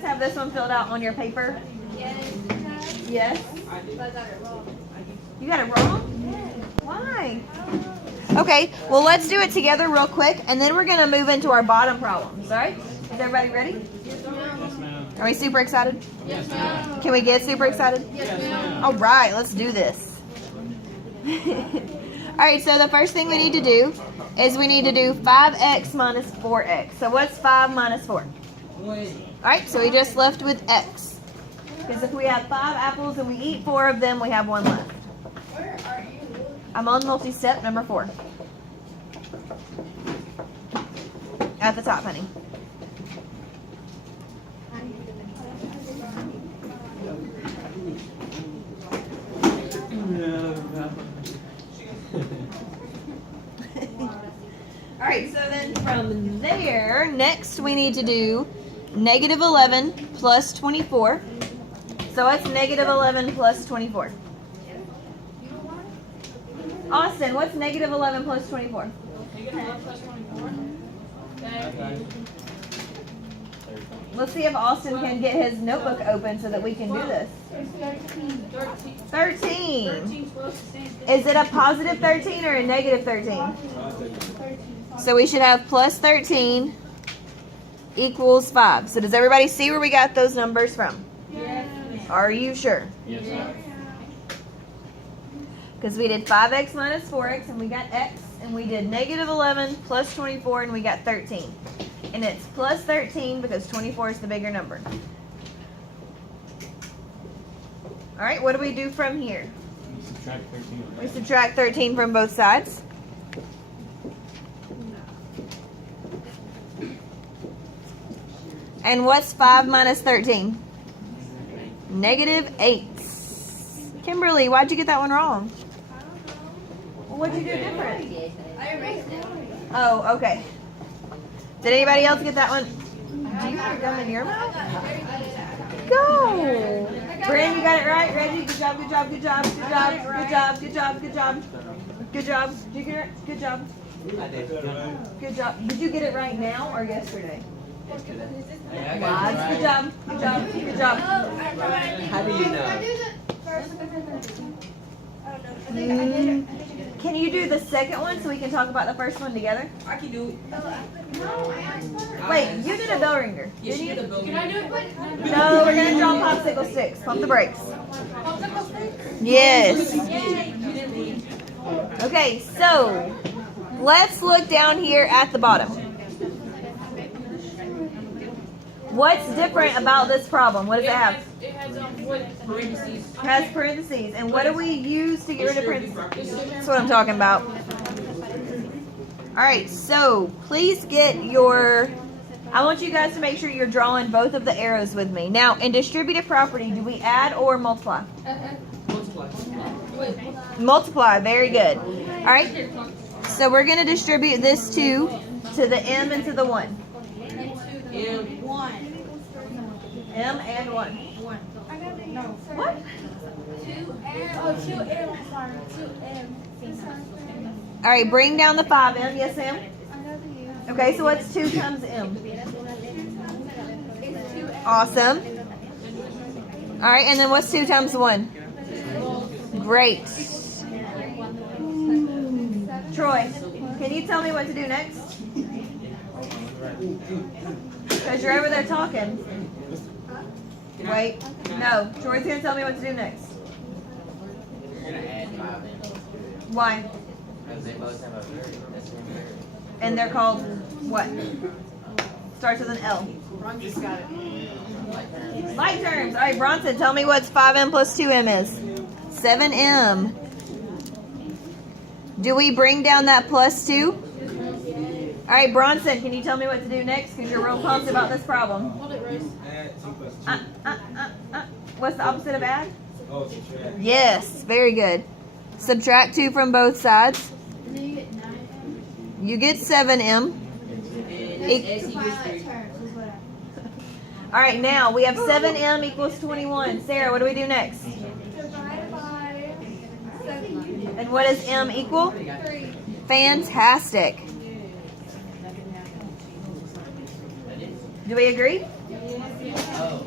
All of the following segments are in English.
guys have this one filled out on your paper? Yes. Yes. I got it wrong. You got it wrong? Why? Okay, well let's do it together real quick, and then we're gonna move into our bottom problems, all right? Is everybody ready? Yes, ma'am. Are we super excited? Yes, ma'am. Can we get super excited? Yes, ma'am. All right, let's do this. All right, so the first thing we need to do is we need to do 5x minus 4x. So what's 5 minus 4? All right, so we just left with x. Because if we have 5 apples and we eat 4 of them, we have 1 left. Where are you? I'm on multi-step number 4. At the top, honey. All right, so then from there, next we need to do negative 11 plus 24. So what's negative 11 plus 24? Austin, what's negative 11 plus 24? Negative 1 plus 24. Okay. Let's see if Austin can get his notebook open so that we can do this. 13. 13. 13 plus the same thing. Is it a positive 13 or a negative 13? So we should have plus 13 equals 5. So does everybody see where we got those numbers from? Yes. Are you sure? Yes. Because we did 5x minus 4x and we got x. And we did negative 11 plus 24 and we got 13. And it's plus 13 because 24 is the bigger number. All right, what do we do from here? Subtract 13. We subtract 13 from both sides. And what's 5 minus 13? Negative 8. Kimberly, why'd you get that one wrong? What'd you do different? I erased it. Oh, okay. Did anybody else get that one? Do you have gum in your mouth? Go! Brandon, you got it right. Reggie, good job, good job, good job, good job, good job, good job, good job. Good job. Did you get it? Good job. Good job. Did you get it right now or yesterday? Lies. Good job. Good job. Good job. How do you know? Can you do the second one so we can talk about the first one together? I can do it. Wait, you did a bell ringer. Yes, Didn't you you? did a bill. Can I do it? No, we're gonna draw popsicle sticks. Pump the brakes. Popsicle sticks? Yes. Yay. Okay, so let's look down here at the bottom. What's different about this problem? What does it have? It has what? Parentheses. It has parentheses. And what do we use to get rid of parentheses? That's what I'm talking about. All right, so please get your, I want you guys to make sure you're drawing both of the arrows with me. Now, in distributive property, do we add or multiply? Multiply. Multiply, very good. All right, so we're going to distribute this 2 to the m and to the 1. And 1. M and 1. No. What? 2M. Oh, 2M. Sorry. 2M. All right, bring down the 5m. Yes, Sam? Okay, so what's 2 times m? Awesome. All right, and then what's 2 times 1? Great. Troy, can you tell me what to do next? Because you're over there talking. Wait. No. Troy's going to tell me what to do next. You're gonna add 5 in. Why? Because they both have a variable. That's one variable. And they're called what? Starts with an L. Like terms. All right, Bronson, tell me what's 5m plus 2m is. 7m. Do we bring down that plus 2? All right, Bronson, can you tell me what to do next? Because you're real pumped about this problem. Hold it, Rose. What's the opposite of add? Yes, very good. Subtract 2 from both sides. And then you get 9M. You get 7m. S equals 3. All right, now we have 7m equals 21. Sarah, what do we do next? Divide by 7. And what does m equal? 3. Fantastic. Do we agree? Oh.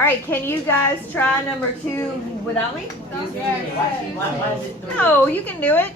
All right, can you guys try number 2 without me? Why is it 3? No, you can do it.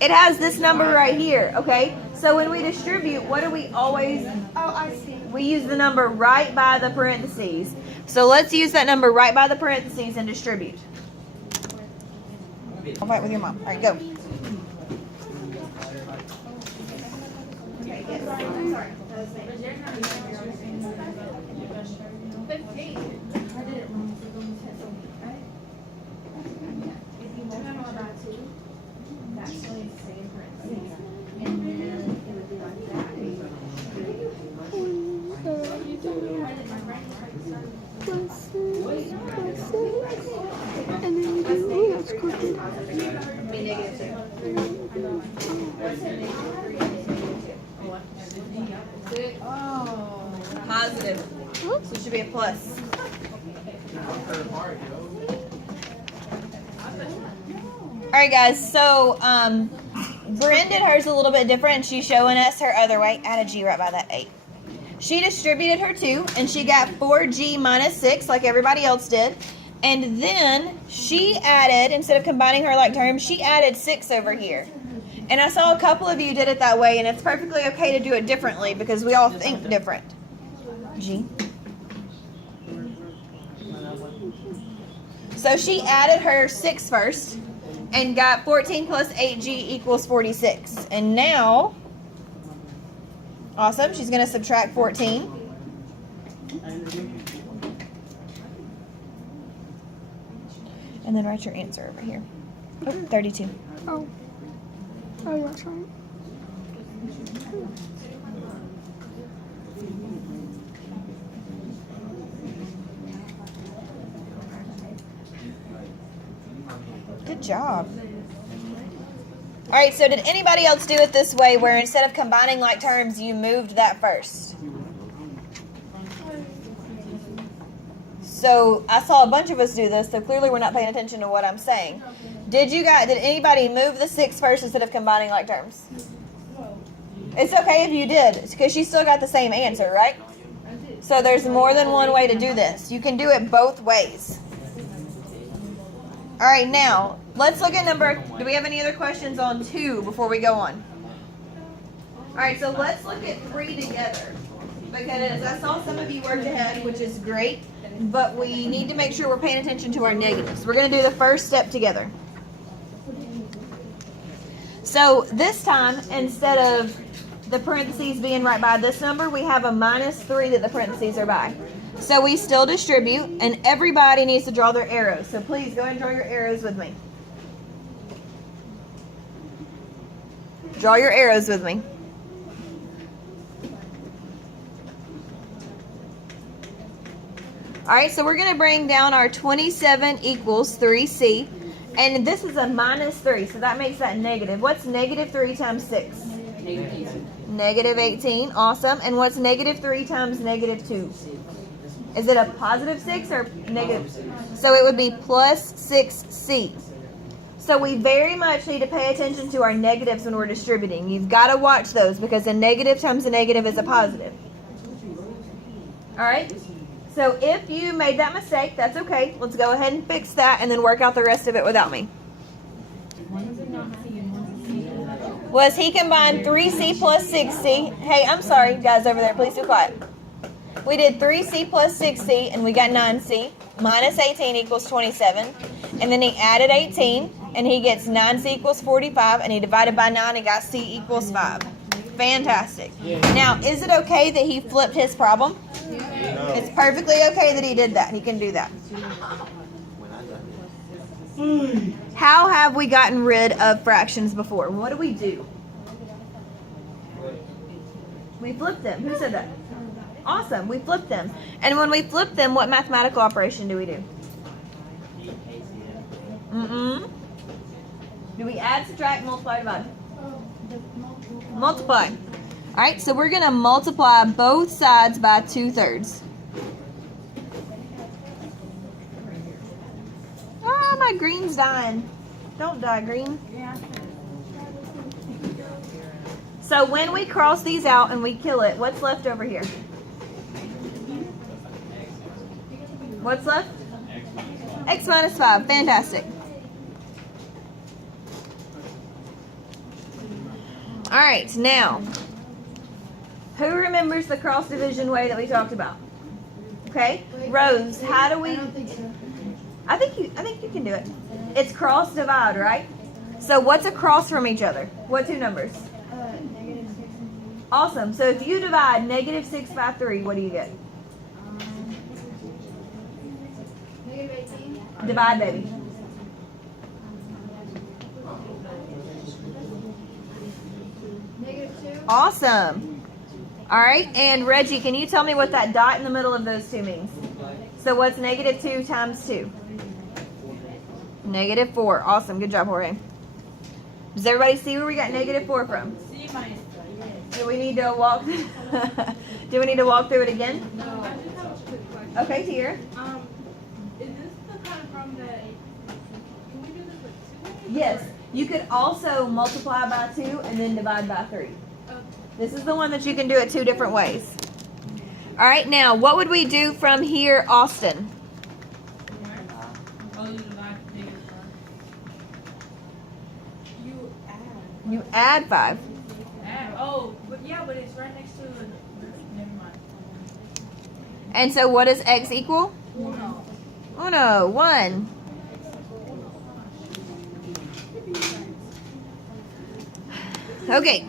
It has this number right here, okay? So when we distribute, what do we always... Oh, I see. We use the number right by the parentheses. So let's use that number right by the parentheses and distribute. I'll fight with your mom. All right, go. Sorry. 15. Positive. So it should be a plus. Alright guys, so Bryn did hers a little bit different. She's showing us her other way. Add a G right by that 8. She distributed her 2 and she got 4G minus 6 like everybody else did. And then she added, instead of combining her like terms, she added 6 over here. And I saw a couple of you did it that way, and it's perfectly okay to do it differently because we all think different. G. So she added her 6 first and got 14 plus 8G equals 46. And now, awesome, she's going to subtract 14. And then write your answer over here. Oh, 32. Oh. Oh, that's right. Good job. All right, so did anybody else do it this way where instead of combining like terms, you moved that first? So I saw a bunch of us do this, so clearly we're not paying attention to what I'm saying. Did anybody move the 6 first instead of combining like terms? It's okay if you did, because you still got the same answer, right? So there's more than one way to do this. You can do it both ways. All right, now, let's look at do we have any other questions on 2 before we go on? All right, so let's look at 3 together. Because I saw some of you worked ahead, which is great, but we need to make sure we're paying attention to our negatives. We're going to do the first step together. So this time, instead of the parentheses being right by this number, we have a minus 3 that the parentheses are by. So we still distribute, and everybody needs to draw their arrows. So please go ahead and draw your arrows with me. Draw your arrows with me. All right, so we're going to bring down our 27 equals 3C. And this is a minus 3, so that makes that negative. What's negative 3 times 6? Negative 18. Negative 18. Awesome. And what's negative 3 times negative 2? Is it a positive 6 or negative? So it would be plus 6C. So we very much need to pay attention to our negatives when we're distributing. You've got to watch those because a negative times a negative is a positive. All right? So if you made that mistake, that's okay. Let's go ahead and fix that and then work out the rest of it without me. Was he combined 3C plus 6C? Hey, I'm sorry, guys over there. Please be quiet. We did 3C plus 6C, and we got 9C. Minus 18 equals 27. And then he added 18, and he gets 9C equals 45, and he divided by 9 and got C equals 5. Fantastic. Now, is it okay that he flipped his problem? No. It's perfectly okay that he did that. He can do that. How have we gotten rid of fractions before? What do we do? We flipped them. Who said that? Awesome. We flipped them. And when we flip them, what mathematical operation do we do? Do we add, subtract, multiply, divide? Multiply. All right, so we're going to multiply both sides by 2/3. Ah, my green's dying. Don't die, green. So when we cross these out and we kill it, what's left over here? What's left? X minus 5. X minus 5. Fantastic. All right, now, who remembers the cross division way that we talked about? Okay, Rose, how do we? I don't think so. I think you can do it. It's cross divide, right? So what's across from each other? What two numbers? -6 and Awesome. So if you divide -6 by 3, what do you get? -18. Divide, baby. -2. Awesome. All right, and Reggie, can you tell me what that dot in the middle of those two means? So what's -2 times 2? -4. Awesome. Good job, Jorge. Does everybody see where we got -4 from? See, maestra, yes. Do we need to walk? Do we need to walk through it again? No. I just have a quick question. Okay, Tier. Is this the kind of problem that, can we do this with 2? Yes. You could also multiply by 2 and then divide by 3. This is the one that you can do it 2 different ways. All right, now what would we do from here, Austin? Oh, you divide negative 5. You add. You add 5. Add. Oh, but yeah, but it's right next to the, never mind. And so what does x equal? Uno. Uno, 1. Okay.